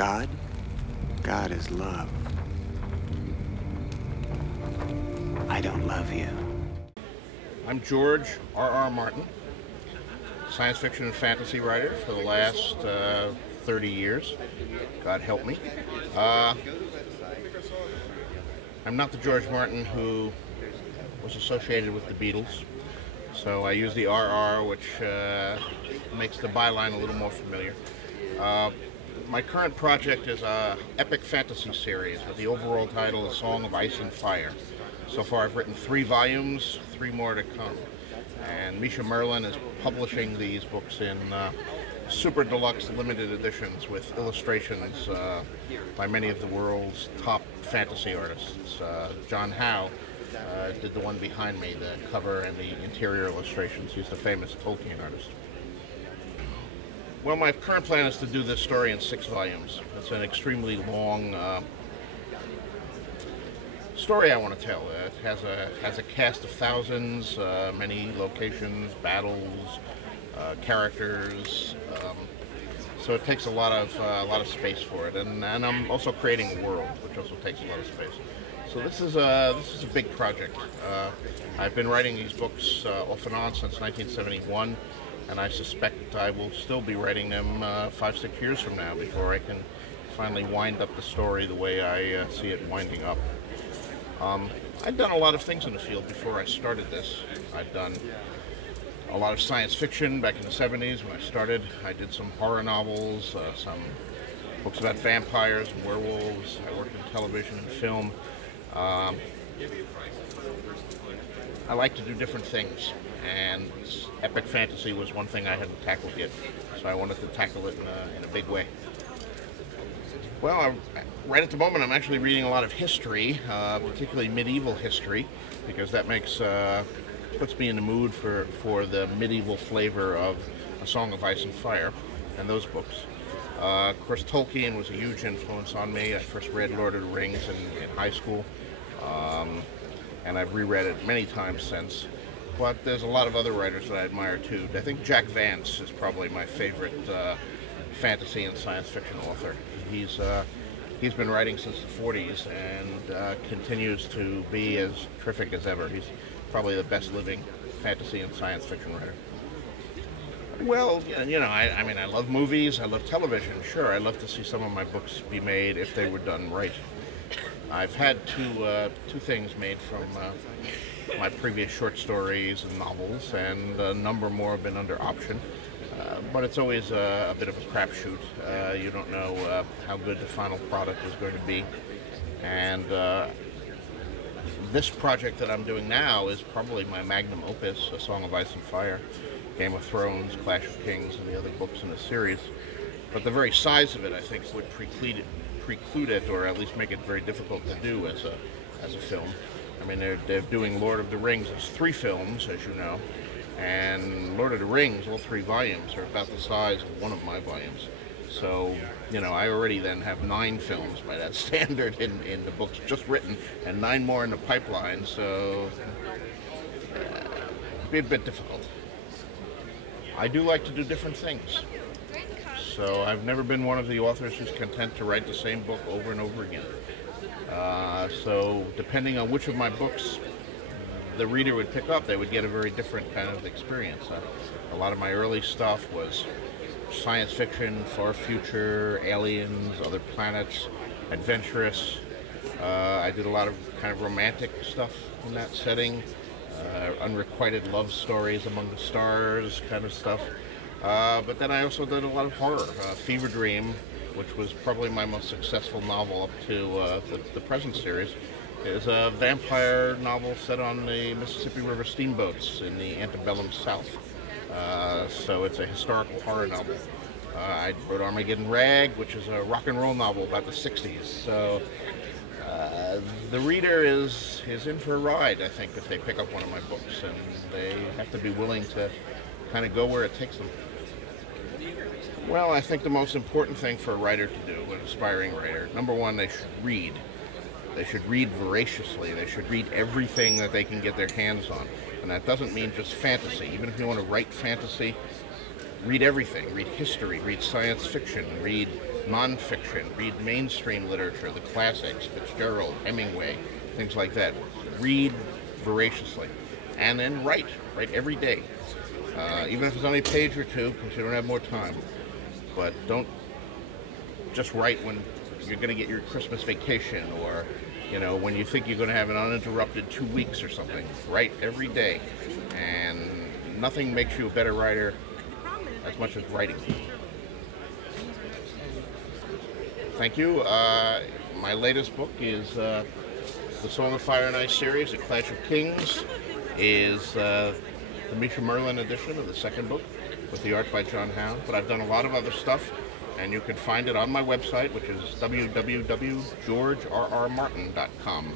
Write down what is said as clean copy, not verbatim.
God? God is love. I don't love you. I'm George R.R. Martin, science fiction and fantasy writer for the last 30 years. God help me. I'm not the George Martin who was associated with the Beatles, so I use the RR, which makes the byline a little more familiar. My current project is an epic fantasy series with the overall title A Song of Ice and Fire. So far I've written 3 volumes, 3 more to come. And Misha Merlin is publishing these books in super deluxe limited editions with illustrations by many of the world's top fantasy artists. John Howe did the one behind me, the cover and the interior illustrations. He's the famous Tolkien artist. Well, my current plan is to do this story in 6 volumes. It's an extremely long story I want to tell. It has a cast of thousands, many locations, battles, characters. So it takes a lot of space for it, and I'm also creating a world, which also takes a lot of space. So this is a big project. I've been writing these books off and on since 1971, and I suspect I will still be writing them 5-6 years from now before I can finally wind up the story the way I see it winding up. I'd done a lot of things in the field before I started this. I'd done a lot of science fiction back in the 70s when I started. I did some horror novels, some books about vampires and werewolves. I worked in television and film. I like to do different things, and epic fantasy was one thing I hadn't tackled yet, so I wanted to tackle it in a big way. Well, right at the moment I'm actually reading a lot of history, particularly medieval history, because that puts me in the mood for the medieval flavor of A Song of Ice and Fire and those books. Of course, Tolkien was a huge influence on me. I first read Lord of the Rings in high school, and I've reread it many times since. But there's a lot of other writers that I admire too. I think Jack Vance is probably my favorite fantasy and science fiction author. He's been writing since the 40s and continues to be as terrific as ever. He's probably the best living fantasy and science fiction writer. Well, you know, I mean, I love movies, I love television, sure. I'd love to see some of my books be made if they were done right. I've had two things made from my previous short stories and novels, and a number more have been under option. But it's always a bit of a crapshoot. You don't know how good the final product is going to be. And this project that I'm doing now is probably my magnum opus, A Song of Ice and Fire, Game of Thrones, Clash of Kings, and the other books in the series. But the very size of it, I think, would preclude it, or at least make it very difficult to do as a film. I mean, they're doing Lord of the Rings as 3 films, as you know, and Lord of the Rings, all 3 volumes, are about the size of one of my volumes. So, you know, I already then have 9 films by that standard in the books just written, and 9 more in the pipeline, so it'd be a bit difficult. I do like to do different things. So I've never been one of the authors who's content to write the same book over and over again. So depending on which of my books the reader would pick up, they would get a very different kind of experience. A lot of my early stuff was science fiction, far future, aliens, other planets, adventurous. I did a lot of kind of romantic stuff in that setting, unrequited love stories among the stars kind of stuff. But then I also did a lot of horror. Fever Dream, which was probably my most successful novel up to the present series, is a vampire novel set on the Mississippi River steamboats in the antebellum South. So it's a historical horror novel. I wrote Armageddon Rag, which is a rock and roll novel about the 60s. So the reader is in for a ride, I think, if they pick up one of my books, and they have to be willing to kind of go where it takes them. Well, I think the most important thing for a writer to do, an aspiring writer, number one, they should read. They should read voraciously. They should read everything that they can get their hands on. And that doesn't mean just fantasy. Even if you want to write fantasy, read everything. Read history, read science fiction, read nonfiction, read mainstream literature, the classics, Fitzgerald, Hemingway, things like that. Read voraciously. And then write every day. Even if it's only a page or two, because you don't have more time. But don't just write when you're going to get your Christmas vacation, or when you think you're going to have an uninterrupted 2 weeks or something. Write every day. And nothing makes you a better writer as much as writing. Thank you. My latest book is the Song of Fire and Ice series, The Clash of Kings, is the Misha Merlin edition of the second book with the art by John Howe. But I've done a lot of other stuff, and you can find it on my website, which is www.georgerrmartin.com.